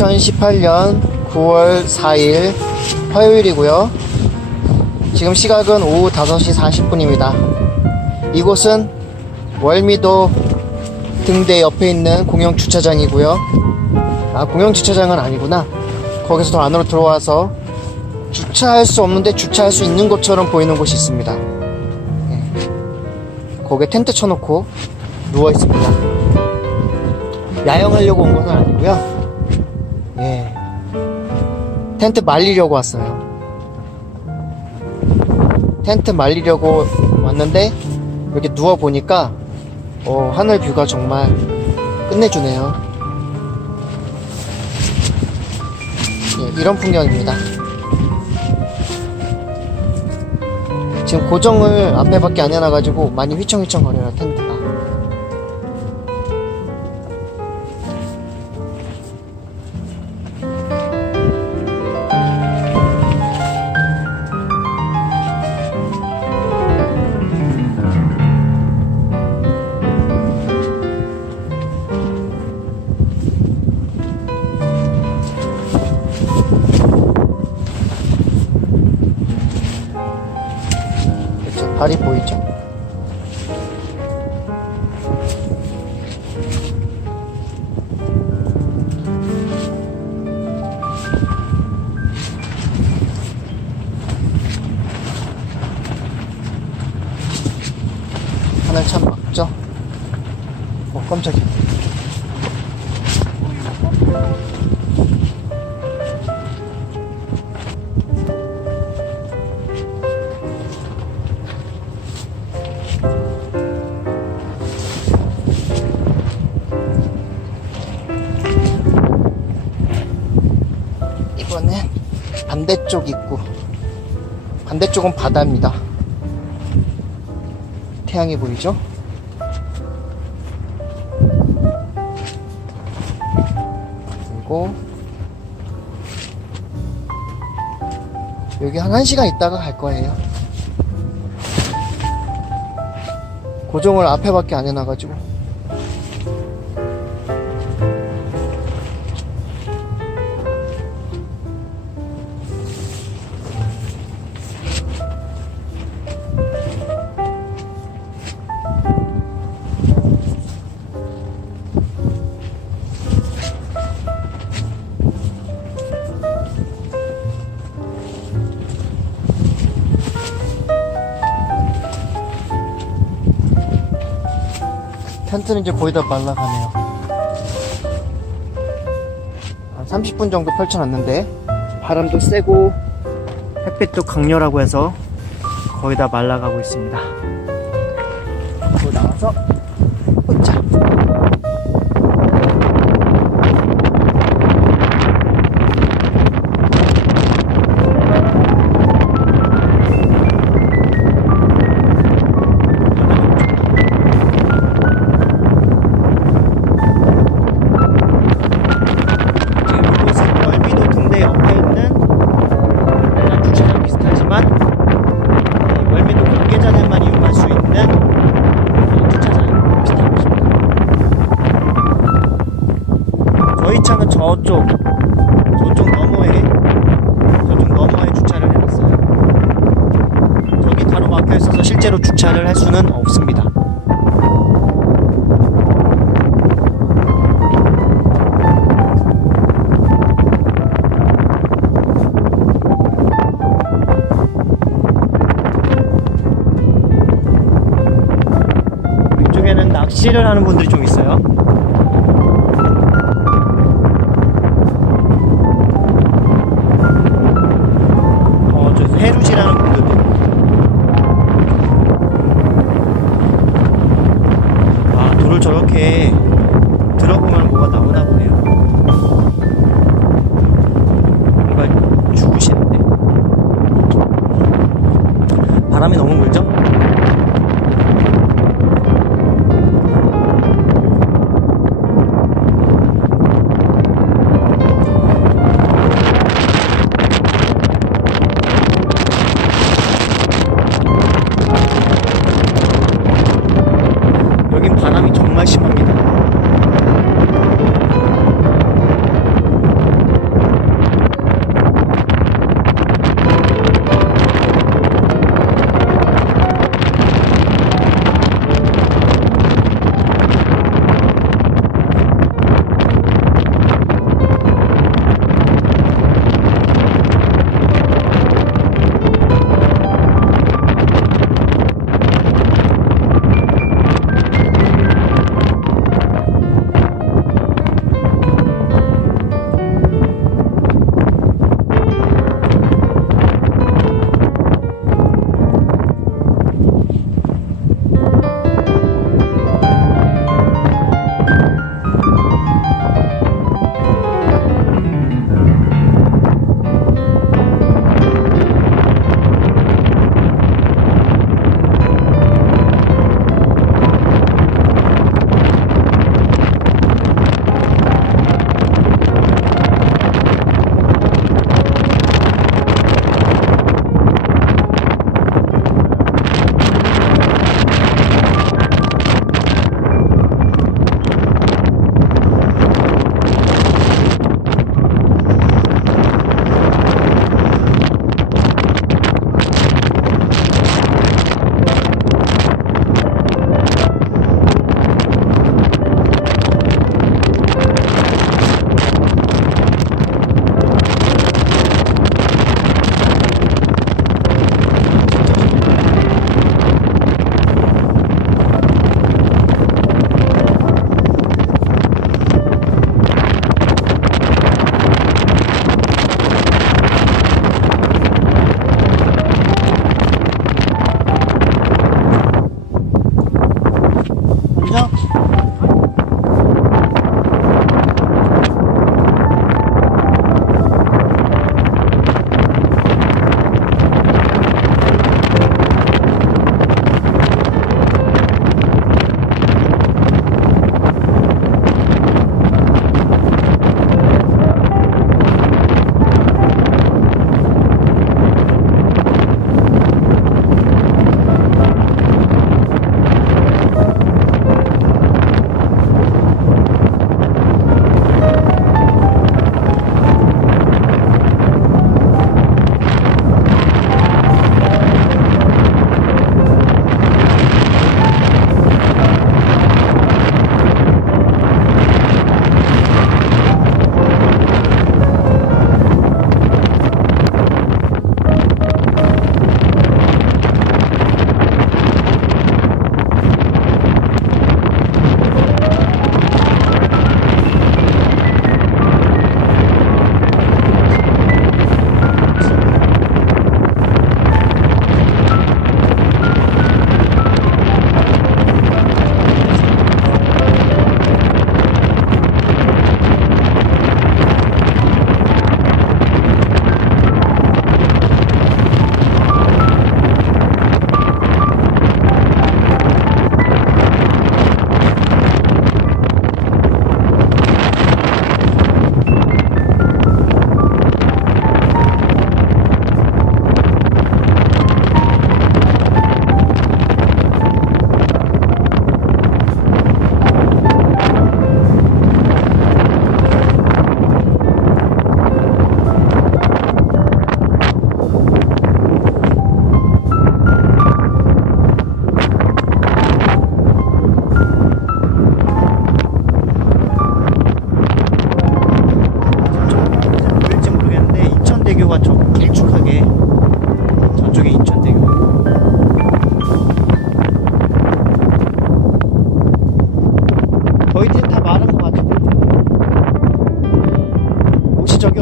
2018년 9월 4일 화요일이고요. 지금 시각은 오후 5시 40분입니다. 이곳은 월미도 등대 옆에 있는 공영 주차장이고요. 공영 주차장은 아니구나. 거기서 더 안으로 들어와서 주차할 수 없는데 주차할 수 있는 것처럼 보이는 곳이 있습니다. 거기에 텐트 쳐놓고 누워 있습니다. 야영하려고 온 건 아니고요. 텐트 말리려고 왔어요. 텐트 말리려고 왔는데 이렇게 누워 보니까 하늘 뷰가 정말 끝내주네요. 이런 풍경입니다. 지금 고정을 앞에밖에 안 해놔가지고 많이 휘청휘청 거려요, 텐트가. 발이 보이죠? 하늘 참 맑죠? 깜짝이야. 이거는 반대쪽 입구. 반대쪽은 바다입니다. 태양이 보이죠? 그리고 여기 한 1시간 있다가 갈 거예요. 고정을 앞에밖에 안 해놔가지고. 텐트는 이제 거의 다 말라가네요. 한 30분 정도 펼쳐놨는데 바람도 세고 햇빛도 강렬하고 해서 거의 다 말라가고 있습니다. 또 나와서 으짜. 월미도 관계자들만 이용할 수 있는 주차장 비슷한 곳입니다. 저희 차는 저쪽 너머에 주차를 해놨어요. 저기 가로막혀 있어서 실제로 주차를 할 수는 없습니다. 낚시를 하는 분들이 좀 있어요. 저 해루질하는 분들도. 돌을 저렇게 들어보면 뭐가 나오나 보네요. 뭔가 죽으시는데. 바람이 너무 불죠?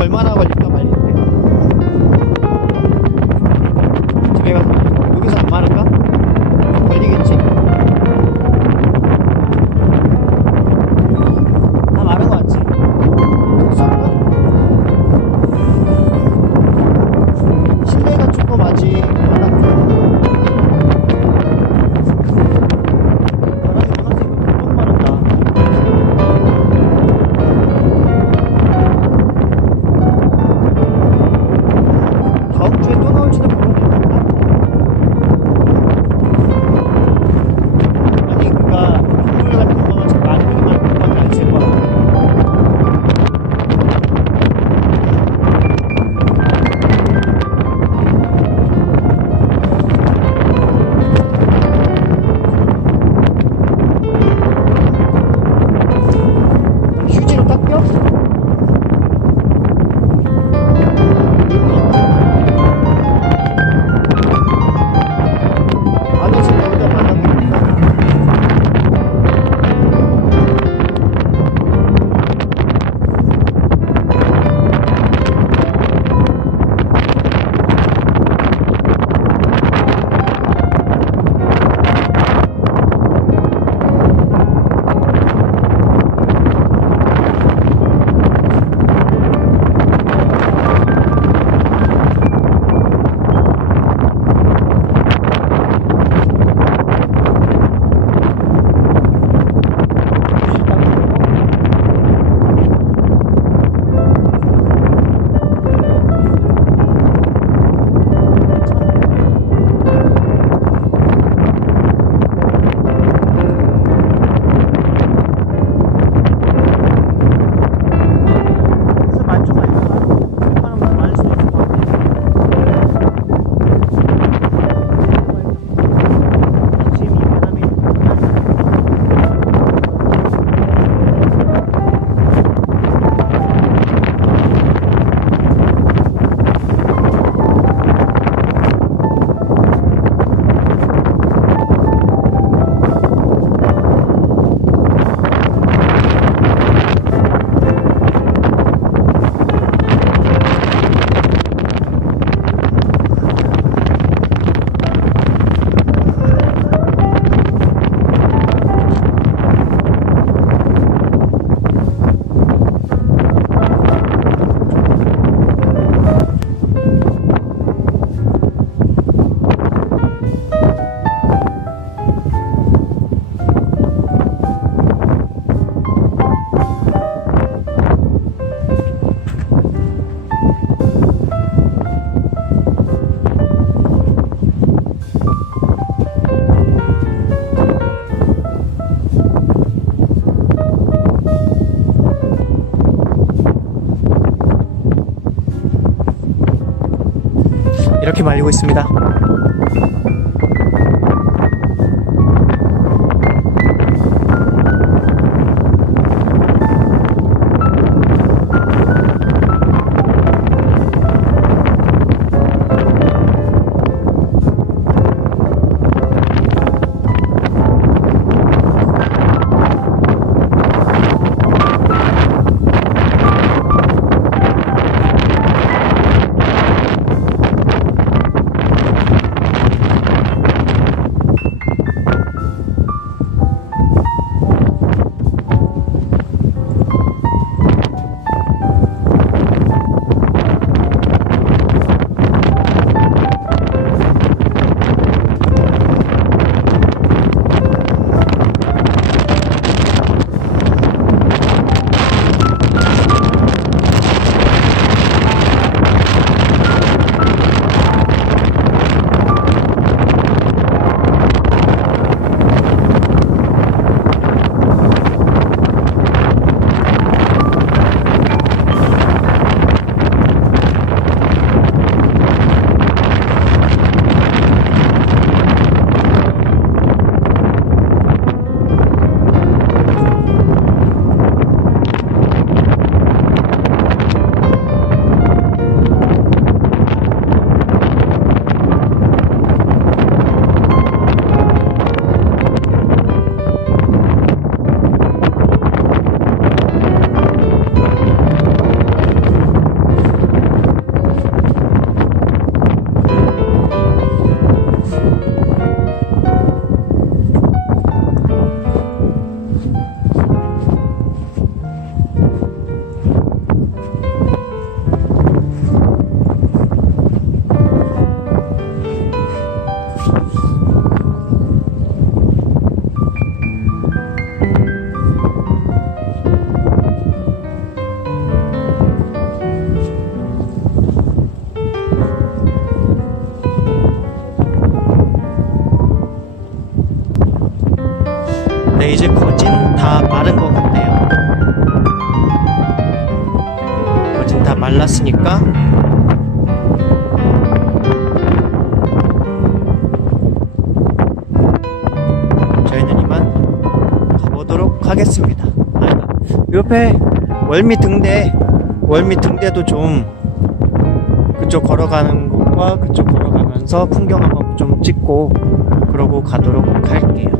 얼마나 걸릴까 말리는데. 집에 가서 여기서 안 마를까? 걸리겠지? 다 마른 거 같지? 쏠까? 실내가 조금 아직 바닥도 바람이 워낙 금방 마른다. 다음 주에 또 나올지도 모르겠다. 아니 그니까 동물 같은 거는 참 마르기만 금방 날칠 거야. 휴지로 닦여? 아니 지금 여기다 발랐는데. 그래서 말좀 말려라. 웬만하면 말릴 수 있을 것 같아. 지금 이 바람이 이렇게 말리고 있습니다. 말랐으니까 저희는 이만 가보도록 하겠습니다. 옆에 월미 등대도 좀 그쪽 걸어가는 것과 그쪽 걸어가면서 풍경 한번 좀 찍고 그러고 가도록 할게요.